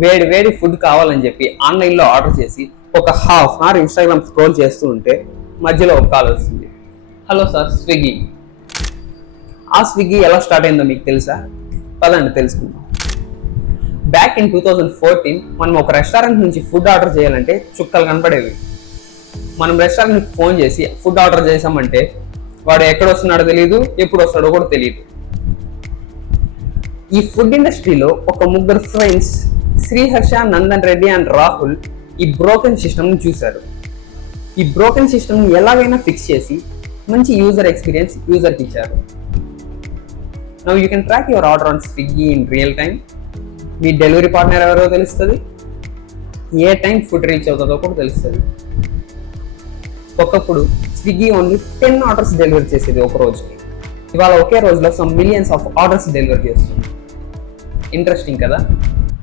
వేడి వేడి ఫుడ్ కావాలని చెప్పి ఆన్లైన్లో ఆర్డర్ చేసి ఒక half an hour Instagram scroll చేస్తూ ఉంటే మధ్యలో ఒక కాల్ వస్తుంది. Hello sir, Swiggy. ఆ స్విగ్గీ ఎలా స్టార్ట్ అయిందో మీకు తెలుసా? పదండి తెలుసుకుందాం. బ్యాక్ ఇన్ 2014 మనం ఒక రెస్టారెంట్ నుంచి ఫుడ్ ఆర్డర్ చేయాలంటే చుక్కలు కనపడేవి. మనం రెస్టారెంట్కి ఫోన్ చేసి ఫుడ్ ఆర్డర్ చేసామంటే వాడు ఎక్కడ వస్తున్నాడో తెలియదు, ఎప్పుడు వస్తాడో కూడా తెలియదు. ఈ ఫుడ్ ఇండస్ట్రీలో ఒక ముగ్గురు ఫ్రెండ్స్, శ్రీహర్ష, నందన్ రెడ్డి అండ్ రాహుల్, ఈ బ్రోకెన్ సిస్టమ్ని చూశారు. ఈ బ్రోకెన్ సిస్టమ్ని ఎలాగైనా ఫిక్స్ చేసి మంచి యూజర్ ఎక్స్పీరియన్స్ యూజర్కి ఇచ్చారు. Now you can track your order on Swiggy in real time. Me delivery partner ఎవరో తెలుస్తుంది, ఏ టైం ఫుడ్ రీచ్ అవుతుందో కూడా తెలుస్తుంది. ఒకప్పుడు స్విగ్గీ ఓన్లీ 10 ఆర్డర్స్ డెలివరీ చేసేది ఒక రోజుకి. ఇవాళ ఒకే రోజులో some millions of orders delivery చేస్తుంది. ఇంట్రెస్టింగ్ కదా?